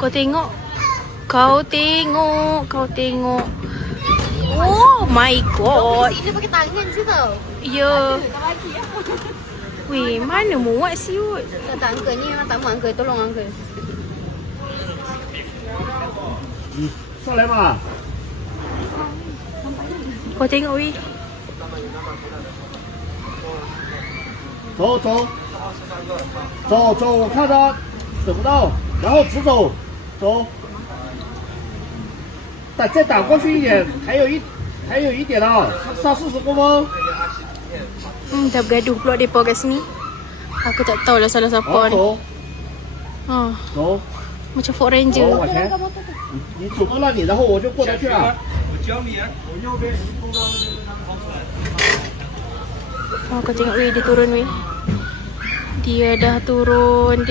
Kau tengok. Kau tengok. Kau tengok. Oh my god. Dia pakai tangan je tau. Ya. Weh, mana muat siut? Tak uncle ni memang tak muat uncle. Tolong uncle. 上来嘛。 Kau tengok weh. 走走走走，我看他等不到，然后直走，走。再打过去一点，还有一点啊，上40公分。 Dah bergaduh pula mereka kat sini. Aku tak tahulah salah siapa 好 ni. 走 Ha, 走 macam Ford 走 Ranger. 往前，你走到那里，然后我就过得去了。 Oh, kau tengok weh, dia turun weh. Dia dah turun.